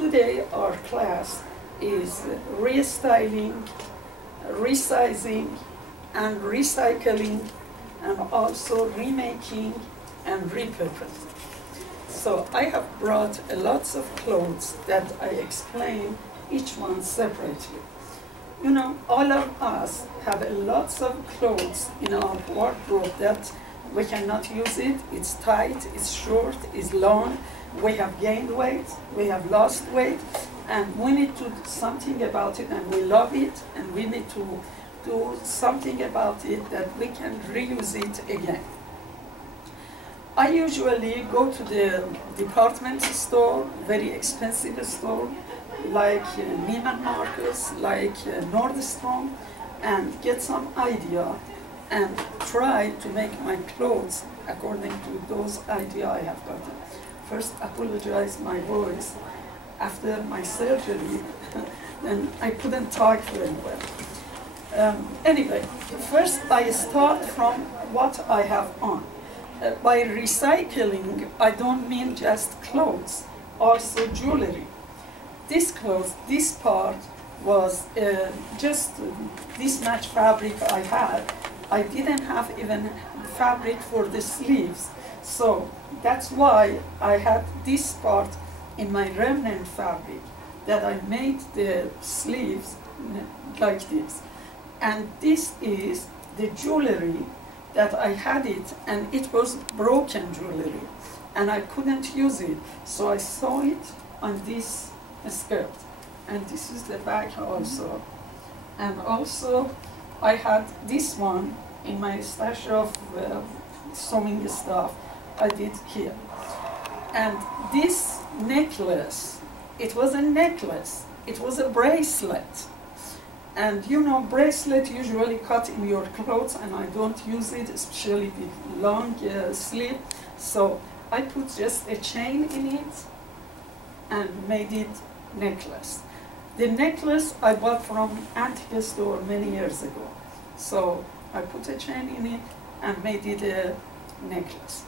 today our class is restyling, resizing, and recycling, and also remaking and repurposing. So I have brought lots of clothes that I explain each one separately. You know, all of us have lots of clothes in our wardrobe that we cannot use it. It's tight, it's short, it's long. We have gained weight, we have lost weight, and we need to do something about it, and we love it, and we need to do something about it that we can reuse it again. I usually go to the department store, very expensive store, like Neiman Marcus, like Nordstrom, and get some idea and try to make my clothes according to those ideas I have gotten. First, apologize my voice. After my surgery, then I couldn't talk very well. Anyway, first I start from what I have on. By recycling, I don't mean just clothes, also jewelry. This clothes, this part was just this much fabric I had. I didn't have even fabric for the sleeves. So that's why I had this part in my remnant fabric, that I made the sleeves like this. And this is the jewelry that I had it, and it was broken jewelry, and I couldn't use it. So I sew it on this skirt. And this is the back also. And also I had this one in my stash of sewing stuff I did here. And this necklace, it was a necklace, it was a bracelet. And you know, bracelet usually cut in your clothes, and I don't use it, especially with long sleeve. So I put just a chain in it and made it necklace. The necklace I bought from antique store many years ago. So I put a chain in it and made it a necklace.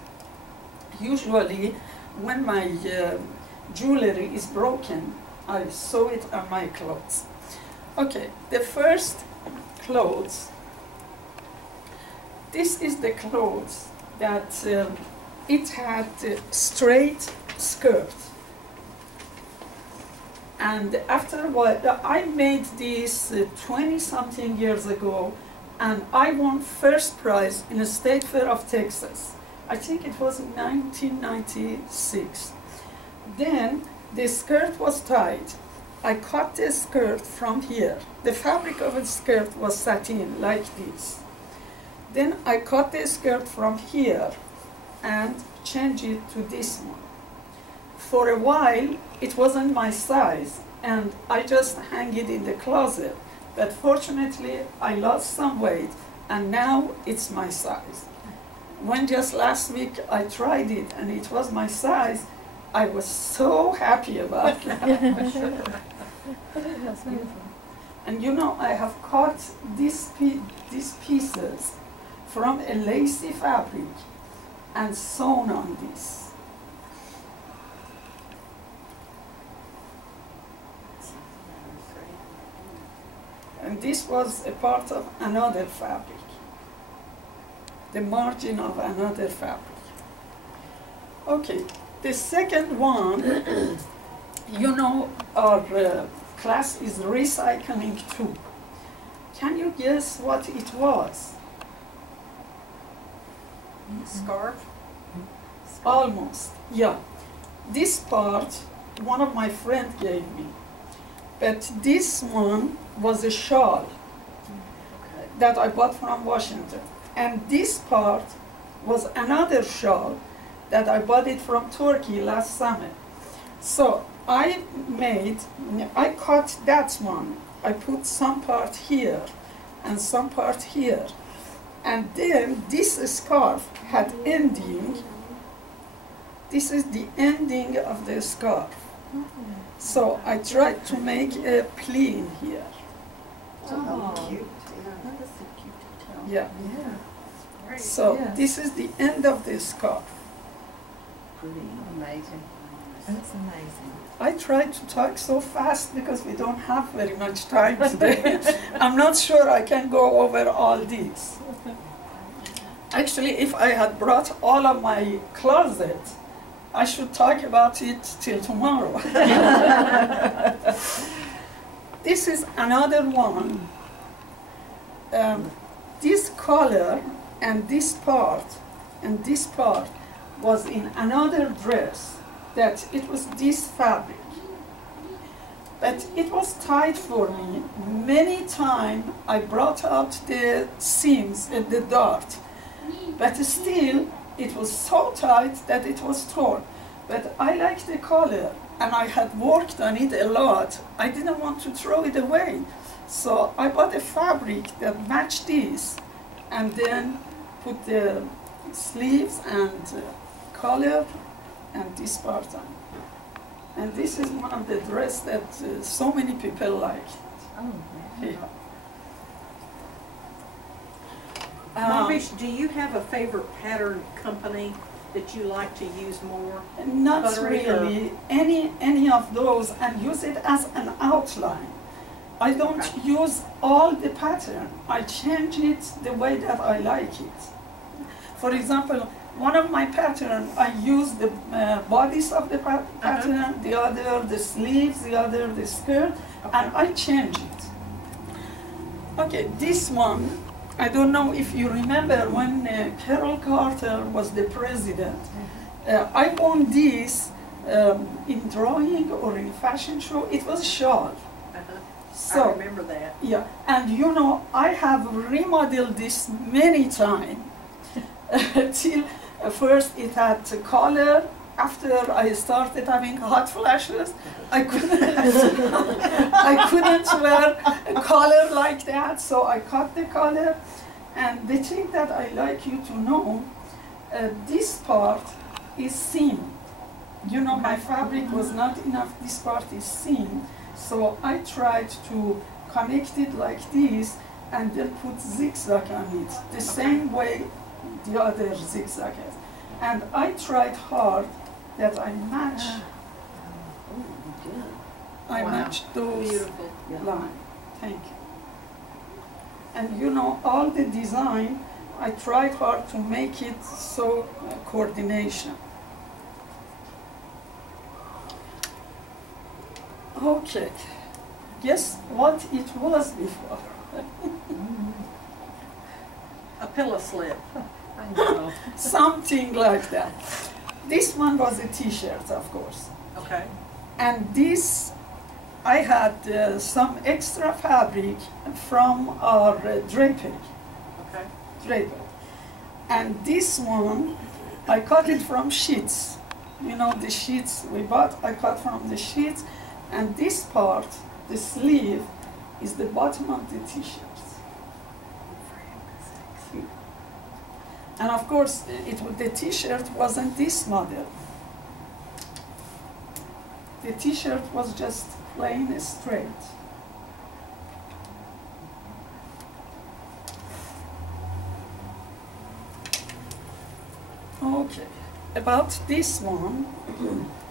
Usually, when my jewelry is broken, I sew it on my clothes. Okay, the first clothes. This is the clothes that it had straight skirt. And after a while, I made this 20-something years ago, and I won first prize in the State Fair of Texas. I think it was in 1996. Then the skirt was tight. I cut the skirt from here. The fabric of the skirt was satin, like this. Then I cut the skirt from here and changed it to this one. For a while, it wasn't my size, and I just hang it in the closet. But fortunately, I lost some weight, and now it's my size. When just last week I tried it, and it was my size, I was so happy about that. That's beautiful. And you know, I have cut these pieces from a lacy fabric and sewn on this. And this was a part of another fabric, the margin of another fabric. Okay, the second one, you know, our class is recycling too. Can you guess what it was? Scarf? Almost, yeah. This part, one of my friends gave me. But this one was a shawl that I bought from Washington. And this part was another shawl that I bought it from Turkey last summer. So I cut that one. I put some part here and some part here. And then this scarf had ending. This is the ending of the scarf. So I tried to make a pleat here. Oh, cute. That is a cute detail. Yeah. Yeah. So Yes. this is the end of the scarf. Pretty. Amazing. That's amazing. I try to talk so fast because we don't have very much time today. I'm not sure I can go over all these. Actually, if I had brought all of my closet, I should talk about it till tomorrow. This is another one. This color and this part was in another dress, that it was this fabric. But it was tight for me. Many times I brought out the seams and the dart, but still it was so tight that it was torn. But I liked the color and I had worked on it a lot. I didn't want to throw it away. So I bought a fabric that matched this and then put the sleeves and collar and this part on. And this is one of the dresses that so many people like. Oh, Yeah. Marvish, do you have a favorite pattern company that you like to use more? Not Buttery or- really any of those, and use it as an outline. I don't Okay. use all the pattern. I change it the way that I like it. For example, one of my pattern, I use the bodies of the pattern, the other the sleeves, the other the skirt, and I change it. Okay, this one, I don't know if you remember when Carol Carter was the president. I won this in drawing or in fashion show. It was a shawl. I So, remember that. yeah, and you know, I have remodeled this many times. Till first it had a color. After I started having hot flashes, I couldn't wear a color like that, so I cut the color. And the thing that I like you to know, this part is seam. You know, my fabric was not enough, this part is seam. So I tried to connect it like this and then put zigzag on it, the same way the other zigzag is. And I tried hard that I match, I Wow. match those Beautiful. lines. Thank you. And you know, all the design, I tried hard to make it so coordination. Okay, guess what it was before? A pillow slip. I know. Something like that. This one was a t-shirt, of course. Okay. And this, I had some extra fabric from our drapery. Okay. And this one, I cut it from sheets. You know, the sheets we bought, I cut from the sheets. And this part, the sleeve, is the bottom of the t-shirt. And of course, the t-shirt wasn't this model. The t-shirt was just plain straight. Okay, about this one,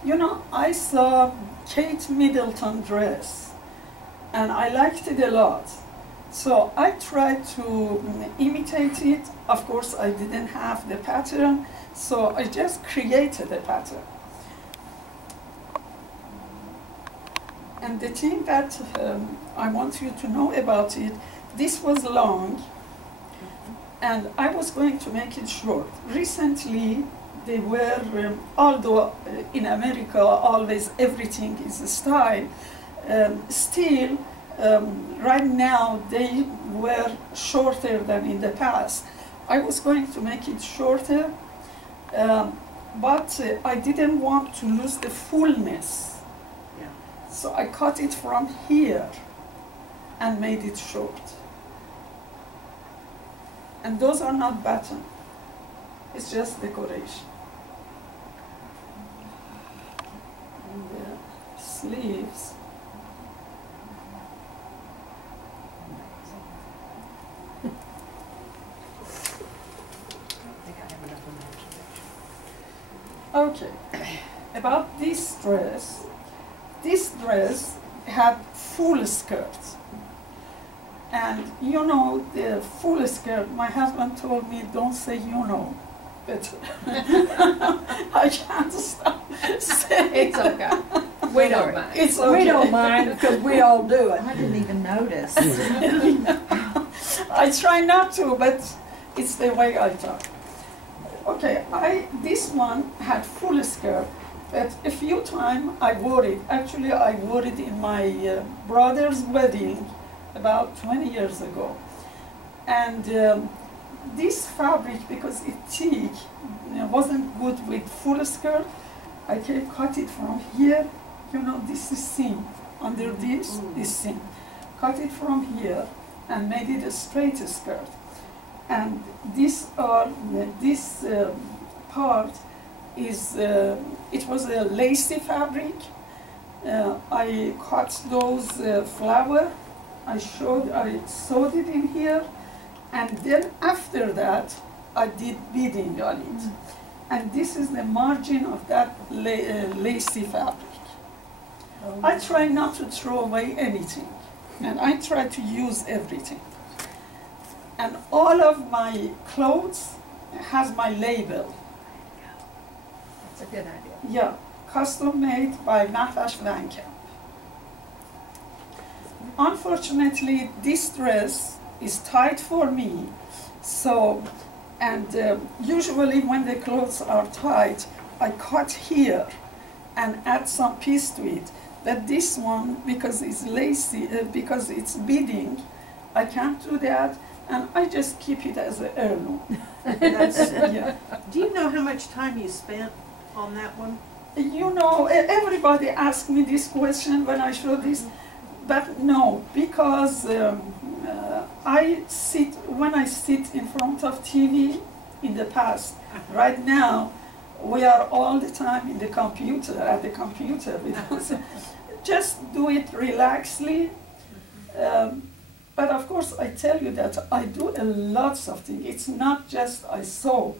you know, I saw Kate Middleton dress, and I liked it a lot. So I tried to imitate it. Of course, I didn't have the pattern, so I just created a pattern. And the thing that I want you to know about it, this was long, and I was going to make it short. Recently, they were, although in America always everything is a style, still right now they were shorter than in the past. I was going to make it shorter, but I didn't want to lose the fullness. Yeah. So I cut it from here and made it short. And those are not buttons. It's just decoration. And the sleeves. Okay, about this dress had full skirt. And you know, the full skirt, my husband told me, don't say you know, but I can't stop saying It's okay. We don't mind. It's okay. We don't mind because we all do it. I didn't even notice. I try not to, but it's the way I talk. Okay, this one had full skirt, but a few times I wore it. Actually, I wore it in my brother's wedding about 20 years ago. And this fabric, because it's thick, wasn't good with full skirt. I can cut it from here. You know, this is seam. Under this is seam. Cut it from here and made it a straight skirt. And this part is, it was a lacy fabric. I cut those flower. I sewed it in here, and then after that, I did beading on it. And this is the margin of that lacy fabric. I try not to throw away anything, and I try to use everything. And all of my clothes has my label. That's a good idea. Yeah, custom made by Mahvash Vankamp. Unfortunately, this dress is tight for me, so, and usually when the clothes are tight, I cut here and add some piece to it. But this one, because it's lacy, because it's beading, I can't do that, and I just keep it as an heirloom. Yeah. Do you know how much time you spent on that one? You know, everybody asks me this question when I show this, but no, because when I sit in front of TV in the past, right now, we are all the time in the computer, at the computer. We don't just do it relaxedly. But of course, I tell you that I do a lots of things. It's not just I sew.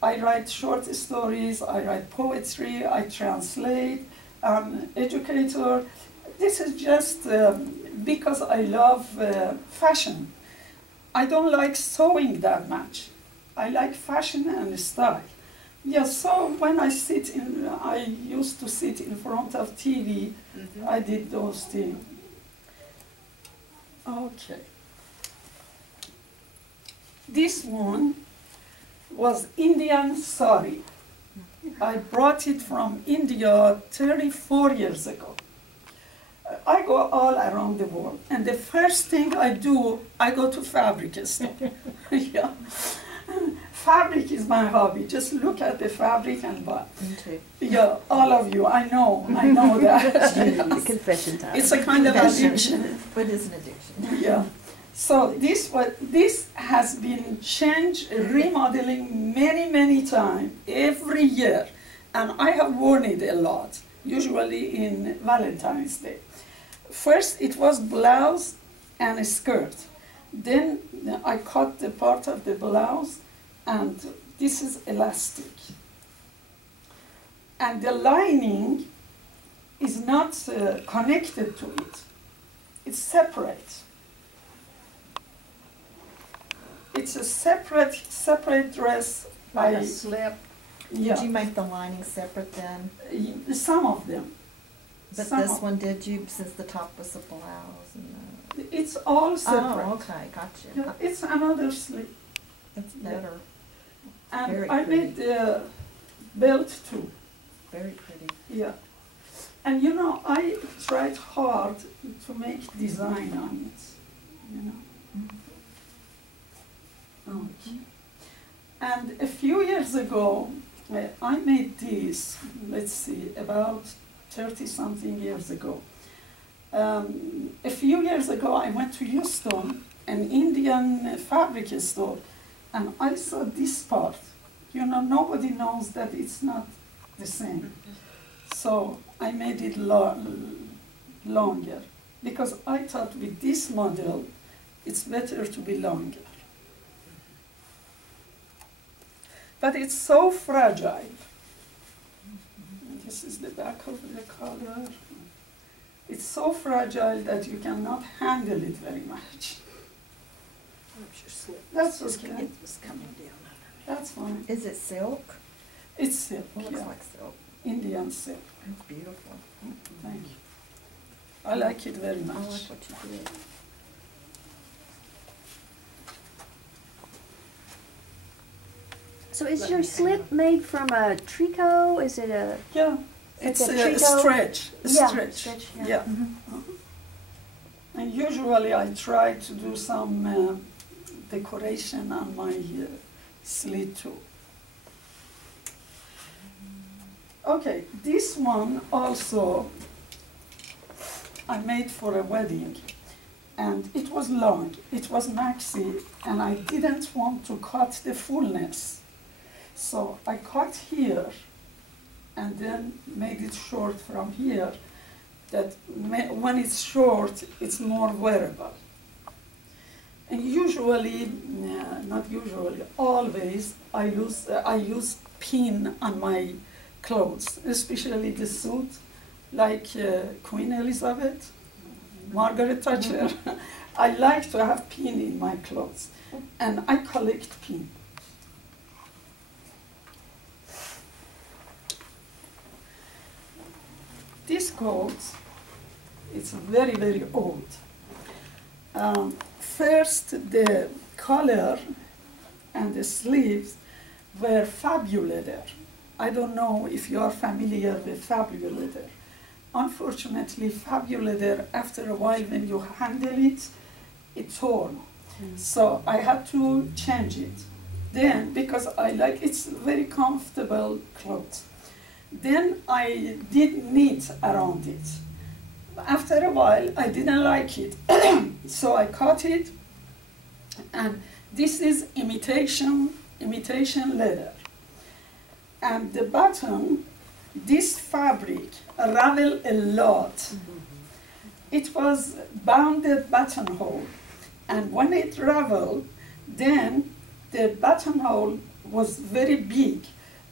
I write short stories, I write poetry, I translate, I'm an educator. This is just because I love fashion. I don't like sewing that much. I like fashion and style. Yeah, so when I used to sit in front of TV, I did those things. Okay. This one was Indian sari. I brought it from India 34 years ago. I go all around the world, and the first thing I do, I go to fabric store. Yeah. Fabric is my hobby. Just look at the fabric and buy. Me too. Yeah, all of you, I know that. Confession time. It's a kind of addiction. What is an addiction? Yeah. So this has been changed, remodeling many times, every year. And I have worn it a lot, usually in Valentine's Day. First, it was blouse and a skirt. Then I cut the part of the blouse, and this is elastic. And the lining is not connected to it. It's separate. It's a separate dress. Like a slip. Yeah. Did you make the lining separate then? Some of them. But Some this of- one, did you, since the top was the blouse and the... It's all separate. Oh, okay, gotcha. Yeah, it's another sleeve. It's better. And Very I pretty. made the belt too. Very pretty. Yeah. And you know, I tried hard to make design on it. You know. Okay. And a few years ago, I made this, let's see, about 30-something years ago. A few years ago, I went to Houston, an Indian fabric store, and I saw this part. You know, nobody knows that it's not the same. So I made it longer, because I thought with this model, it's better to be longer. But it's so fragile. This is the back of the collar. It's so fragile that you cannot handle it very much. Oops, your slip. That's It's okay. It's coming down underneath. That's fine. Is it silk? It's silk, It looks yeah. like silk. Indian silk. It's beautiful. Thank you. I like it very I like much. what you did. So is your slip made from a tricot? Is it a Yeah, like it's a a tricot? stretch. A Yeah, stretch. stretch, yeah. Yeah. And usually I try to do some decoration on my sleeve too. Okay, this one also I made for a wedding, and it was long, it was maxi, and I didn't want to cut the fullness. So I cut here and then made it short from here, that when it's short, it's more wearable. And usually, not usually, always, I use pin on my clothes, especially the suit, like Queen Elizabeth, Margaret Thatcher. I like to have pin in my clothes, and I collect pin. This coat, it's very, very old. First, the collar and the sleeves were fabu leather. I don't know if you are familiar with fabu leather. Unfortunately, fabu leather, after a while when you handle it, it torn. So I had to change it. Then, because I like, it's very comfortable clothes. Then I did knit around it. After a while, I didn't like it. So I cut it, and this is imitation leather. And the bottom, this fabric raveled a lot. It was bounded buttonhole, and when it raveled, then the buttonhole was very big.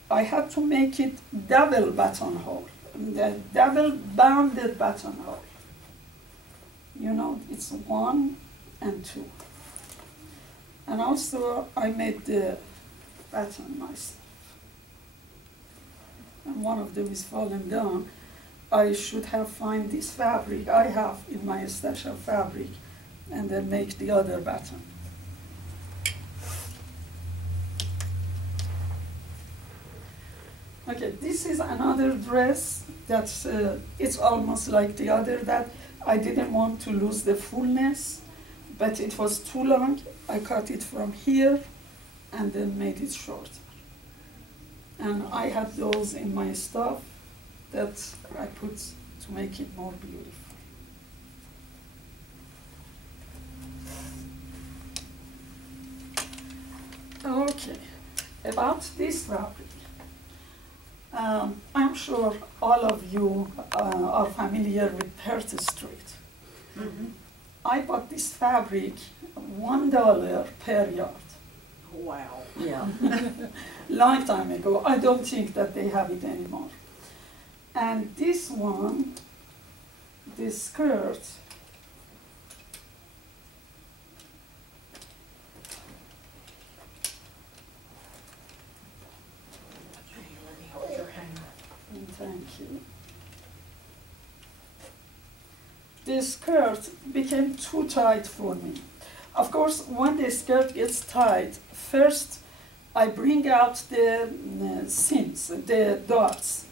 I had to make it double buttonhole, the double bounded buttonhole. You know, it's 1 and 2. And also I made the button myself. And one of them is fallen down. I should have find this fabric I have in my stash of fabric and then make the other button. Okay, this is another dress that's it's almost like the other, that I didn't want to lose the fullness, but it was too long. I cut it from here and then made it shorter. And I had those in my stuff that I put to make it more beautiful. Okay, about this fabric. I'm sure all of you are familiar with Perth Street. Mm-hmm. I bought this fabric $1 per yard. Wow. Yeah. Long time ago. I don't think that they have it anymore. And this one, this skirt, Let me hold your hand. thank you. This skirt became too tight for me. Of course, when the skirt gets tight, first I bring out the seams, the dots.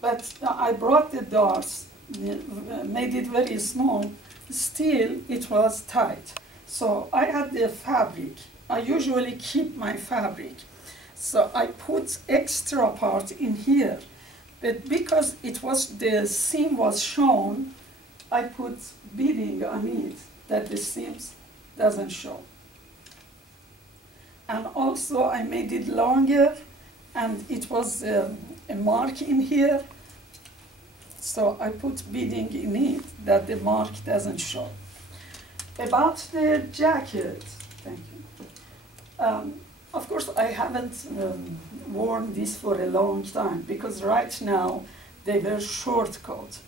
But I brought the dots, made it very small, still it was tight. So I had the fabric. I usually keep my fabric. So I put extra part in here. But because it was, the seam was shown, I put beading on it that the seams doesn't show. And also I made it longer, and it was a mark in here. So I put beading in it that the mark doesn't show. About the jacket, thank you. Of course, I haven't worn this for a long time because right now they were short coat.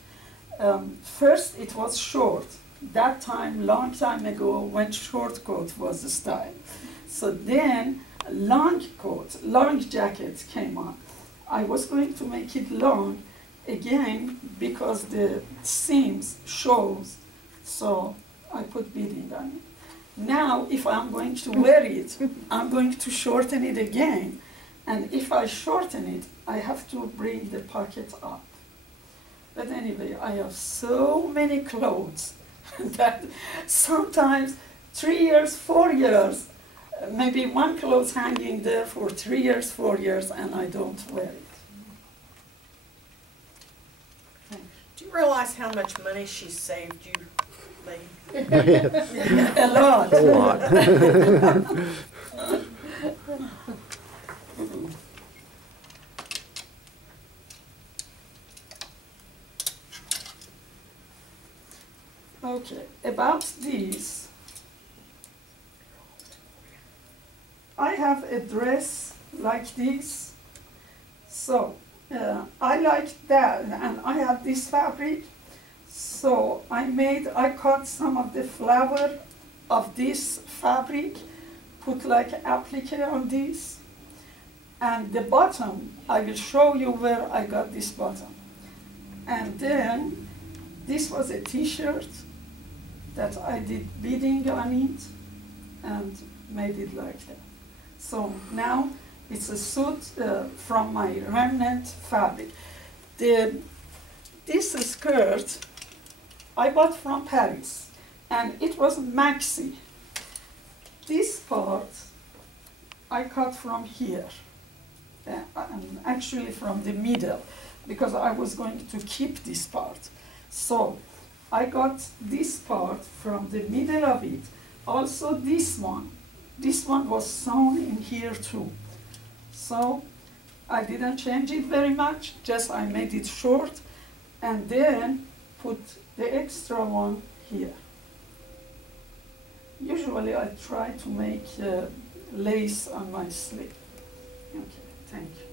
First, it was short. That time, long time ago, when short coat was the style. So then, long coat, long jacket came on. I was going to make it long again because the seams shows. So I put beading on it. Now, if I'm going to wear it, I'm going to shorten it again. And if I shorten it, I have to bring the pocket up. But anyway, I have so many clothes that sometimes 3 years, 4 years, maybe one clothes hanging there for 3 years, 4 years, and I don't wear it. Do you realize how much money she saved you, Lee? A lot. A lot. Okay, about these, I have a dress like this, so I like that, and I have this fabric, so I cut some of the flower of this fabric, put like applique on this, and the bottom, I will show you where I got this bottom. And then, this was a t-shirt that I did beading on it and made it like that. So now it's a suit from my remnant fabric. This skirt I bought from Paris, and it was maxi. This part I cut from here, actually from the middle, because I was going to keep this part. So I got this part from the middle of it. Also this one was sewn in here too. So I didn't change it very much, just I made it short and then put the extra one here. Usually I try to make lace on my sleeve. Okay, thank you.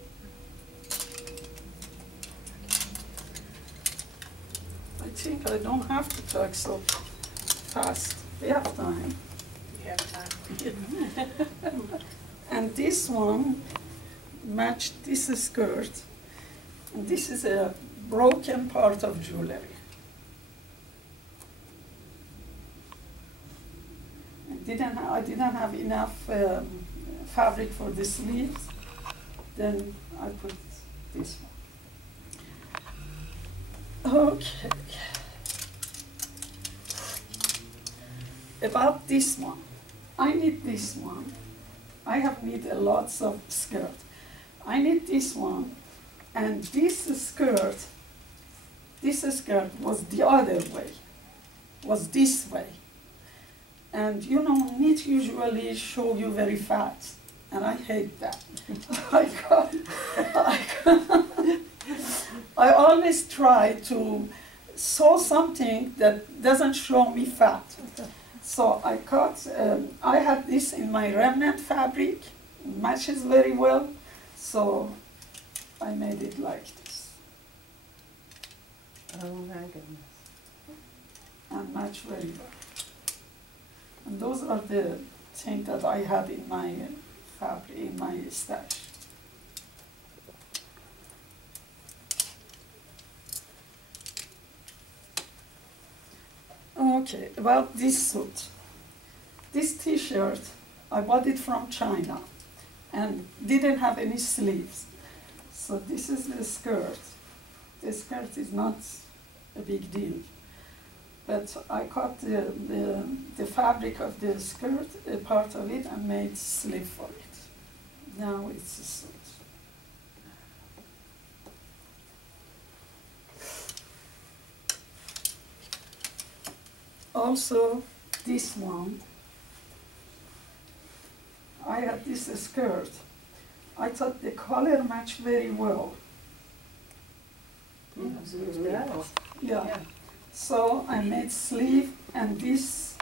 I think I don't have to talk so fast. We have time. You have time. And this one matched this skirt. And this is a broken part of jewelry. I didn't have enough fabric for the sleeves. Then I put this one. Okay. About this one, I need this one. I have need a lots of skirt. I need this one, and this skirt was the other way, was this way. And you know, knit usually show you very fast, and I hate that. I always try to sew something that doesn't show me fat. So I cut, I had this in my remnant fabric, matches very well, so I made it like this. Oh my goodness. And match very well. And those are the things that I had in my fabric, in my stash. Okay, about this suit. This t-shirt, I bought it from China and didn't have any sleeves. So this is the skirt. The skirt is not a big deal. But I cut the fabric of the skirt, a part of it, and made sleeve for it. Now it's a suit. Also, this one, I had this skirt. I thought the color matched very well. Yeah. So I made sleeve, and this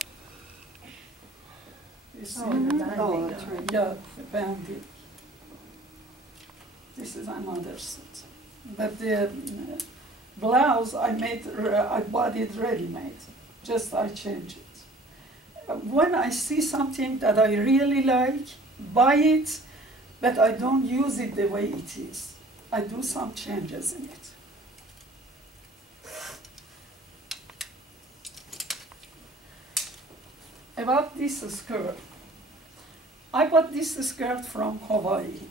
You see? Oh, the binding Oh, on that's it. right. Yeah, the banding. This is another suit. But the blouse I bought it ready-made. Just I change it. When I see something that I really like, buy it, but I don't use it the way it is. I do some changes in it. About this skirt. I bought this skirt from Hawaii.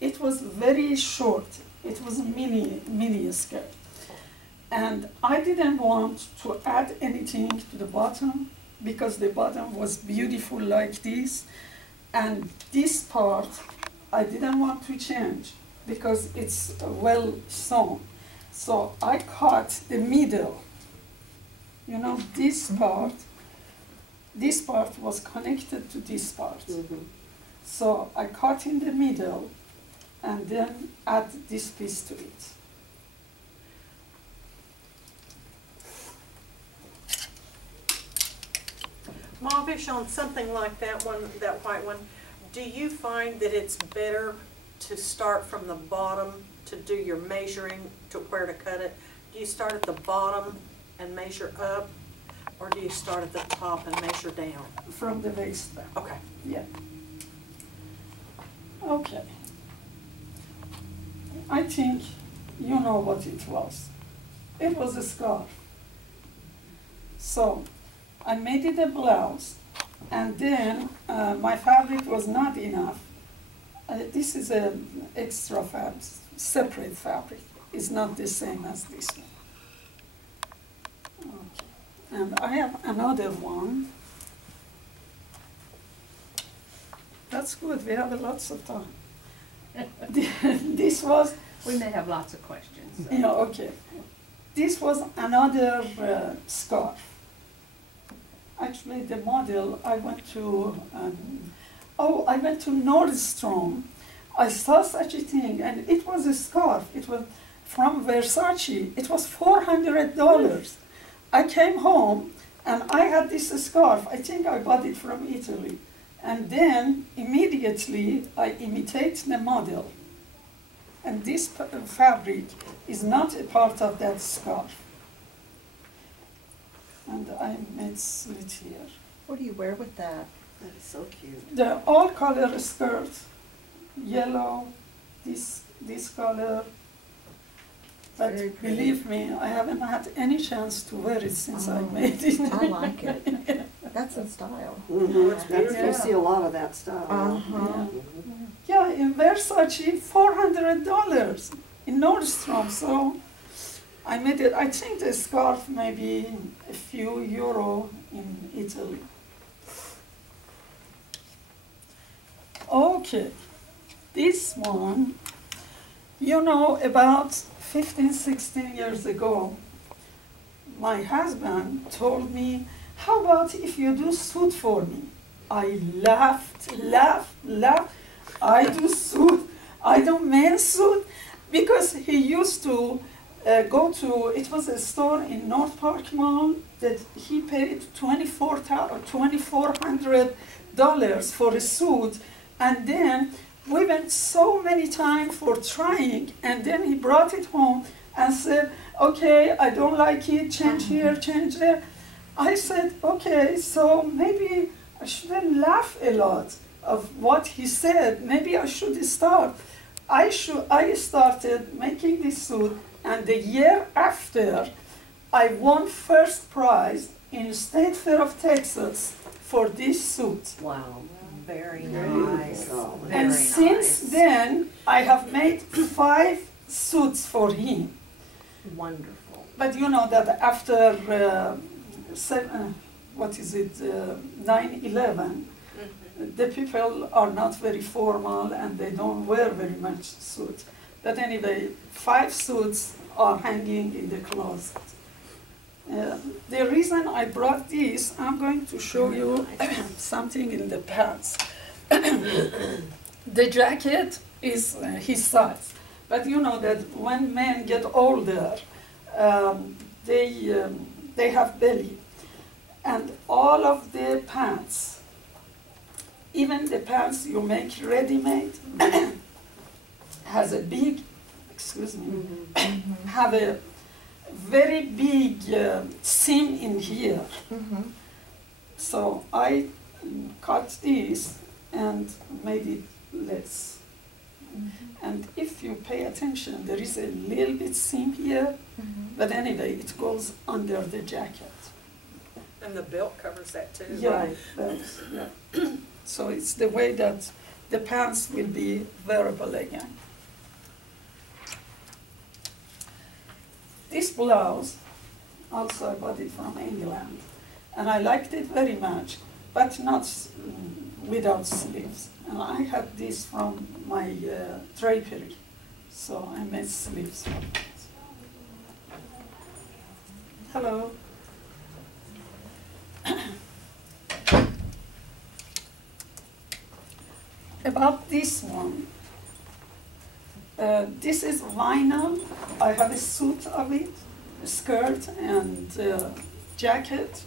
It was very short. It was a mini skirt. And I didn't want to add anything to the bottom because the bottom was beautiful like this. And this part, I didn't want to change because it's well sewn. So I cut the middle. You know, this part was connected to this part. Mhm. So I cut in the middle and then add this piece to it. Mavish, on something like that one, that white one, do you find that it's better to start from the bottom to do your measuring to where to cut it? Do you start at the bottom and measure up, or do you start at the top and measure down? From the waist down. Okay. Yeah. Okay. I think you know what it was. It was a scarf. So I made it a blouse, and then my fabric was not enough. This is an extra fabric, separate fabric. It's not the same as this one. Okay. And I have another one. That's good, we have lots of time. This was, We may have lots of questions. so. yeah, okay. This was another scarf. Actually, the model, I went to Nordstrom. I saw such a thing, and it was a scarf. It was from Versace. It was $400. I came home, and I had this scarf. I think I bought it from Italy. And then, immediately, I imitate the model. And this fabric is not a part of that scarf. And I made slit here. What do you wear with that? That is so cute. The all color skirt, yellow, this color. But Very pretty. believe me, I haven't had any chance to wear it since I Oh, made it. I like it. That's in style. Mhm. It's beautiful. You see a lot of that style. Uh-huh. Yeah, in Versace, $400 in Nordstrom. So I made it. I think the scarf maybe a few euro in Italy. Okay, this one, you know, about 15, 16 years ago, my husband told me, how about if you do suit for me? I laughed. I do suit. I do men's suit. Because he used to go to, it was a store in North Park Mall that he paid $2,400 for a suit. And then we went so many times for trying, and then he brought it home and said, okay, I don't like it, change here, change there. I said, okay, so maybe I shouldn't laugh a lot of what he said. Maybe I should start. I started making this suit, and the year after, I won first prize in State Fair of Texas for this suit. Wow. Very nice. Very And since then, I have made 5 suits for him. Wonderful. But you know that after 9/11, the people are not very formal and they don't wear very much suits. But anyway, 5 suits are hanging in the closet. The reason I brought this, I'm going to show you something in the past. The jacket is his size, but you know that when men get older, they have belly, and all of the pants even the pants you make ready-made has a big, excuse me, have a very big seam in here. So I cut this and made it less. And if you pay attention, there is a little bit seam here, but anyway, it goes under the jacket. And the belt covers that too. Yeah, Right. yeah. So it's the way that the pants will be wearable again. This blouse, also I bought it from England, and I liked it very much, but not without sleeves. And I had this from my drapery, so I made sleeves from it. Hello. About this one, this is vinyl. I have a suit of it, a skirt and jacket,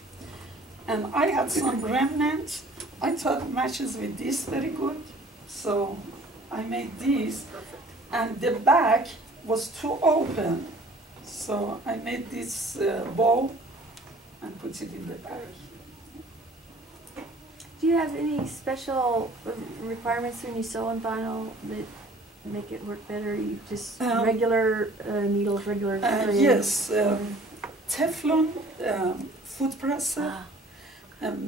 and I had some remnant. I thought matches with this very good, so I made this, and the back was too open, so I made this bow and put it in the back. Do you have any special requirements when you sew on vinyl that make it work better? You just regular needles, regular thread? Yes, Teflon foot presser,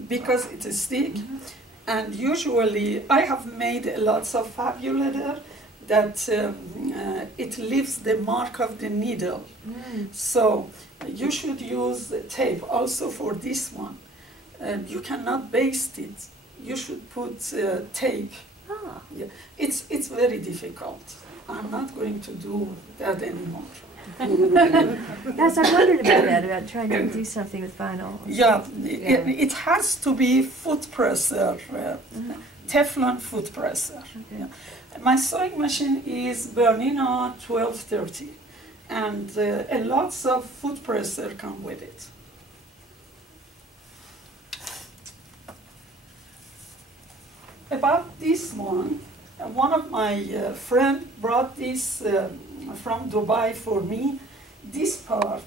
because it is thick. And usually I have made lots of fabulator that it leaves the mark of the needle. So you should use tape also for this one. You cannot baste it. You should put tape. Ah. Yeah. It's very difficult. I'm not going to do that anymore. Yes, I wondered about that, about trying to do something with vinyl. Yeah, it has to be foot presser, Teflon foot presser. Okay. Yeah. My sewing machine is Bernina 1230, and a lots of foot presser come with it. About this one of my friend brought this from Dubai for me. This part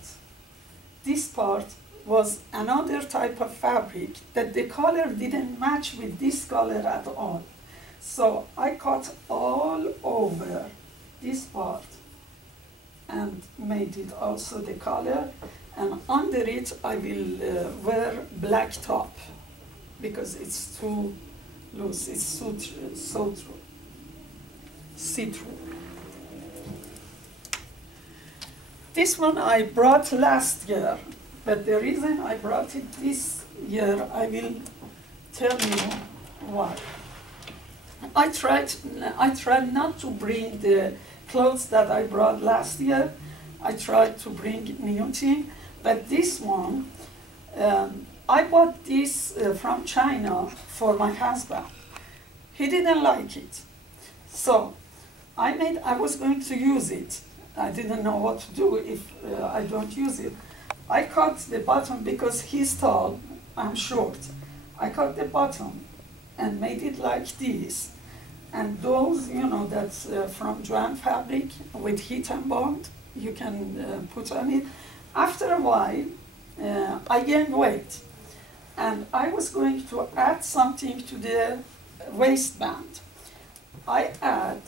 was another type of fabric that the color didn't match with this color at all. So I cut all over this part and made it also the color, and under it I will wear black top because it's too loose, it's so true, see-through. This one I brought last year, but the reason I brought it this year, I will tell you why. I tried not to bring the clothes that I brought last year. I tried to bring new thing, but this one, I bought this from China for my husband. He didn't like it, so I was going to use it. I didn't know what to do if I don't use it. I cut the bottom because he's tall, I'm short. I cut the bottom and made it like this. And those, that's from Joanne fabric with heat and bond, you can put on it. After a while, I gained weight. And I was going to add something to the waistband. I add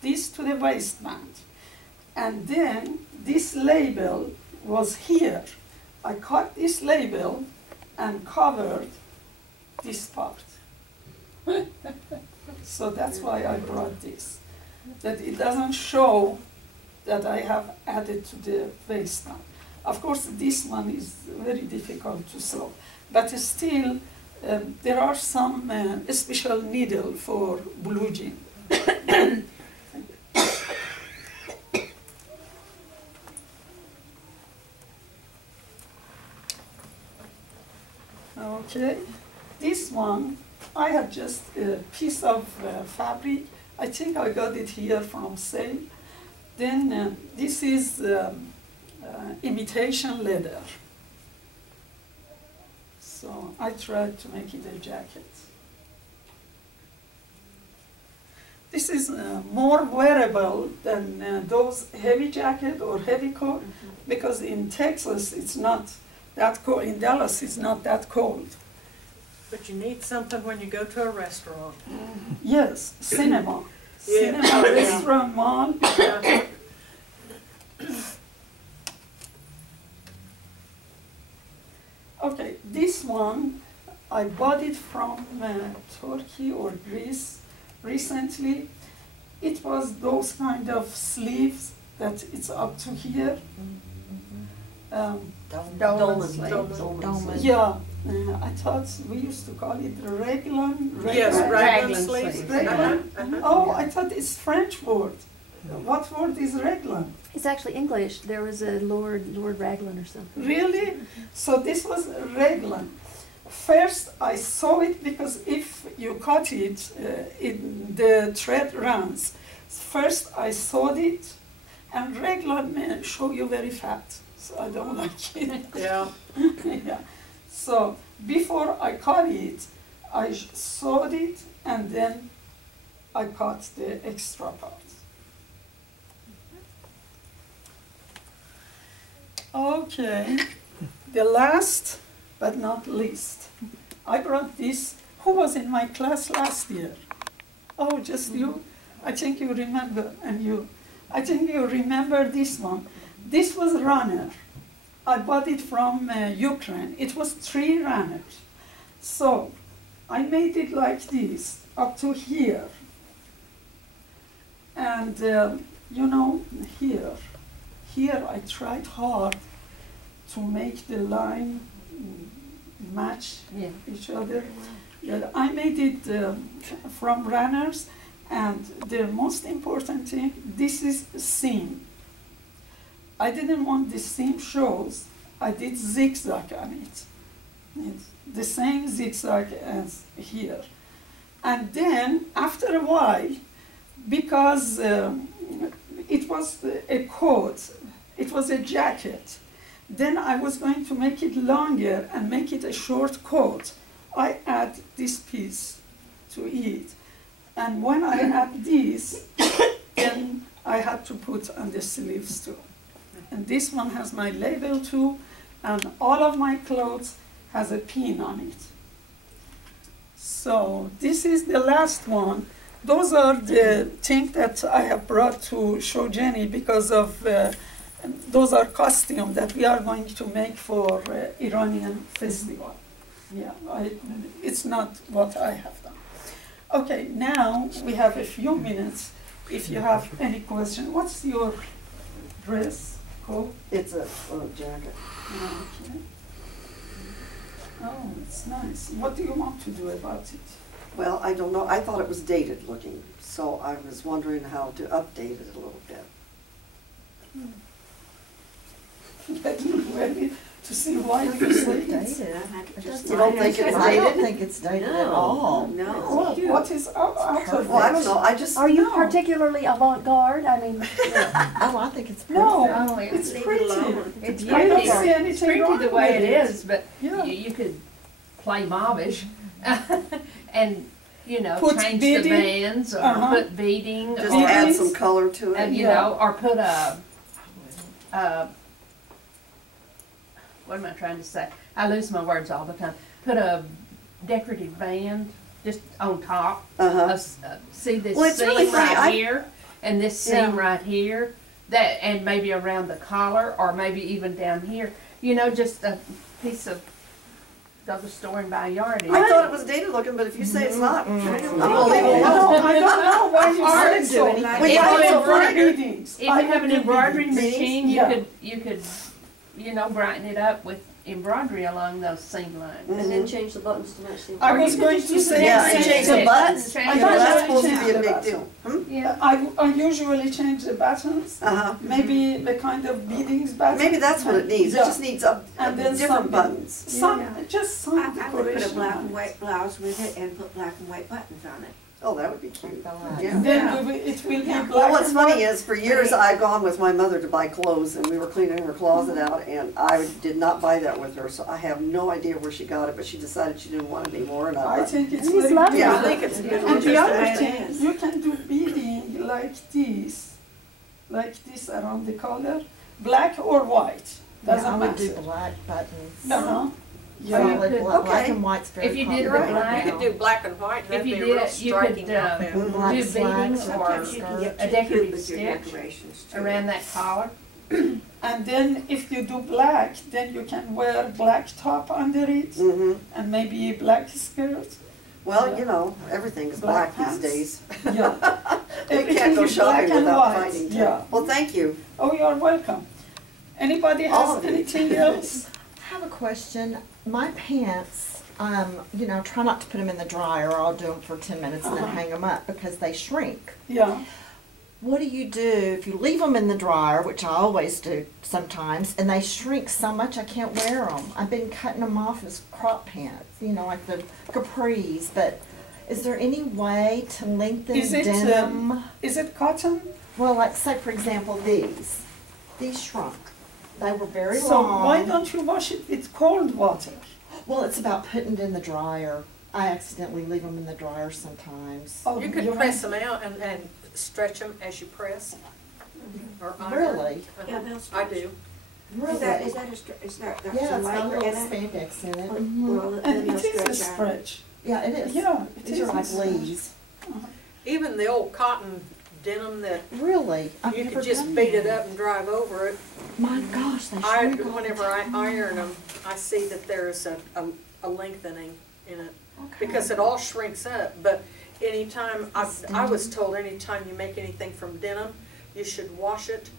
this to the waistband. And then this label was here. I cut this label and covered this part. So that's why I brought this. That it doesn't show that I have added to the waistband. Of course, this one is very difficult to sew, but still, there are some special needle for blue jean. Okay, this one, I have just a piece of fabric. I think I got it here from sale. Then this is imitation leather. So I tried to make it a jacket. this is more wearable than those heavy jacket or heavy coat, because in Texas it's not that cold. In Dallas it's not that cold. But you need something when you go to a restaurant. Yes, cinema. Yeah. Cinema, restaurant, mall. Okay, this one, I bought it from Turkey or Greece recently. It was those kind of sleeves that it's up to here. Dolman. Yeah, I thought we used to call it raglan. Yes, Raglan. raglan Raglan sleeves. sleeves. Raglan? Uh-huh. Oh, I thought it's French word. What word is raglan? It's actually English. There was a Lord Raglan or something. Really? So this was raglan. First, I saw it because if you cut it, the thread runs. First, I sewed it, and raglan may show you very fat, so I don't like it. Yeah. Yeah. So before I cut it, I sewed it, and then I cut the extra parts. Okay, the last but not least, I brought this. Who was in my class last year? Oh, just you? I think you remember, and you. I think you remember this one. This was runner. I bought it from Ukraine. It was 3 runners. So I made it like this, up to here. And you know, here I tried hard to make the line match Yeah. each other. Yeah, I made it from runners, and the most important thing, this is seam. I didn't want the seam shows. I did zigzag on it. It's the same zigzag as here. And then after a while, because it was a coat, it was a jacket, then I was going to make it longer and make it a short coat. I add this piece to it. And when I add this, then I had to put on the sleeves too. And this one has my label too, and all of my clothes has a pin on it. So this is the last one. Those are the things that I have brought to show Jenny because of those are costumes that we are going to make for Iranian festival. Yeah, it's not what I have done. Okay, now we have a few minutes. If you have any question, what's your dress called? It's a jacket. Okay. Oh, it's nice. What do you want to do about it? Well, I don't know. I thought it was dated looking, so I was wondering how to update it a little bit. Let me wear it to see why you say it. You don't think it's I don't dated? think it's dated at all. What is out of Well, I it? don't know. I just. Are you No. particularly avant-garde? I mean, Oh, I think it's perfect. No, Oh, yeah. it's Leave it pretty. alone. It's I don't beautiful. see anything It's pretty wrong the way with it it. is, but Yeah. you could play mobbish and, you know, Put change beading. the bands or Uh-huh. put beading Just or, add some color to it. you Yeah. know, or put what am I trying to say? I lose my words all the time. Put a decorative band just on top. Uh-huh. See this Well, it's seam really right funny. here and this seam Yeah. right here. That and maybe around the collar or maybe even down here. You know, just a piece of the store and buy yard. I thought it was dated looking, but if you say it's not, I'll leave it No, alone. I don't know why you Or say so. anything. Well, If yeah, I it's have a brighter- beadings, If you I have an do embroidery beadings. machine, Yeah. you could, you know, brighten it up with embroidery along those seam lines. Mhm. And then change the buttons to match the. I Or was you going could to just say Yeah, and change change the the buttons. Change I You the know, thought that's you supposed to changed be a the big buttons. deal. Hmm? Yeah. I usually change the buttons, Uh-huh. maybe the kind of beadings button. Maybe that's what it needs. It Yeah. just needs a And then different some- buttons. Some, Yeah. just some I would put decoration. a black on and it. white blouse with it and put black and white buttons on it. Oh, that would be cute. Like Yeah. Then it will be black Well, what's and funny white. is, for years, I'd gone with my mother to buy clothes, and we were cleaning her closet out, and I did not buy that with her, so I have no idea where she got it, but she decided she didn't want it anymore, and I I think it's It's very lovely. Yeah. I think it's good. And the other Just thing, add- you can do beading like this around the collar, black or white, doesn't I would do matter. black buttons. Uh-huh. Yeah. Solid could- black, black okay. and white's very If you did the popular black- right You now. could do black and white, and If that'd you be a did real it, you could, striking outfit. Mhm. Black do beading slacks, or black You can skirt. get a too decorative cute with your stitch decorations too. around that collar. And then if you do black, then you can wear black top under it Mm-hmm. and maybe a black skirt. Well, Yeah. you know, everything is Black black these pants. days. Yeah. You Everything can't go is shopping black and without white. finding Yeah. Well, thank you. Oh, you're welcome. Anybody All has of you. anything else? I have a question. My pants, you know, try not to put them in the dryer, or I'll do them for 10 minutes and then Uh-huh. hang them up because they shrink. Yeah. What do you do if you leave them in the dryer, which I always do sometimes, and they shrink so much I can't wear them? I've been cutting them off as crop pants, you know, like the capris, but is there any way to lengthen Is it, denim? Is it cotton? Well, like say for example these. These shrunk. They were very So long. why don't you wash it with cold water? Well, it's about putting it in the dryer. I accidentally leave them in the dryer sometimes. Oh, You could you press them out and stretch them as you press. Or iron. Really? Uh-huh. Yeah, they'll I stretch. do. Is that a, is that, that's Yeah, a it's got a lighter little in it? spandex in it. Or- Mhm. Well, then And you'll it is a stretch out. stretch. Yeah, it is. Yeah, it These is are a like stretch. leaves. Even the old cotton denim that Really? I've you never could just done beat it that. up and drive over it. My gosh, they I, shrink all the whenever I time. iron them, I see that there's a lengthening in it. Okay. Because it all shrinks up, but anytime, I was told anytime you make anything from denim, you should wash it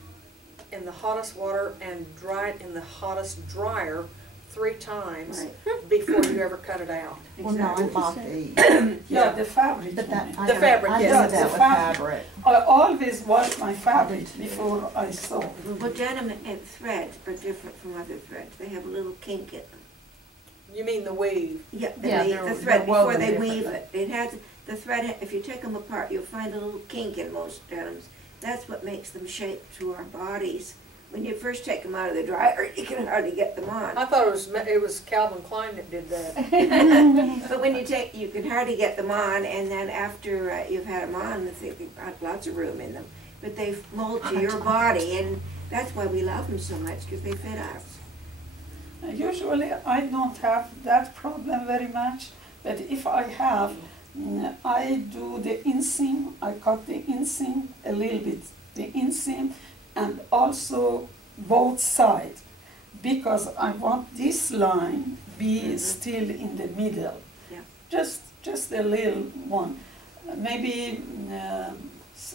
in the hottest water and dry it in the hottest dryer 3 times Right. before you ever cut it out. Well, no, I Exactly. bought these. Yeah, the fabric. But you that, mean. I The know- fabric, I yes. know Yeah, that the with fabric. fabric. I always wash my fabric before I sew. Well, denim and threads are different from other threads. They have a little kink in them. You mean the weave? Yeah, Yeah, and they're the thread, before woven they differently. weave it. It has, the thread, if you take them apart, you'll find a little kink in most denims. That's what makes them shape to our bodies. When you first take them out of the dryer, you can hardly get them on. I thought it was Calvin Klein that did that. But when you take, you can hardly get them on, and then after you've had them on, they've got lots of room in them. But they mold to your body, and that's why we love them so much, because they fit us. Usually I don't have that problem very much, but if I have, I do the inseam, I cut the inseam a little bit, the inseam, and also both sides, because I want this line be still in the middle. Yeah. Just a little one. Maybe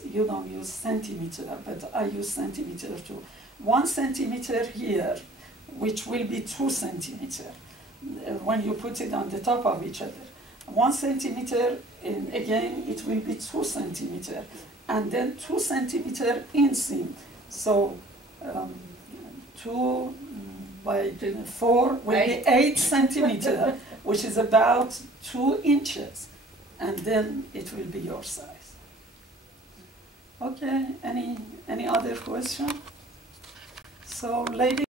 you don't use centimeter, but I use centimeter too. 1 centimeter here, which will be 2 centimeter when you put it on the top of each other. 1 centimeter, and again it will be 2 centimeter, and then 2 centimeter inseam. So 2 by 4 will be 8 centimeter, which is about 2 inches, and then it will be your size. Okay, any other question? So, ladies.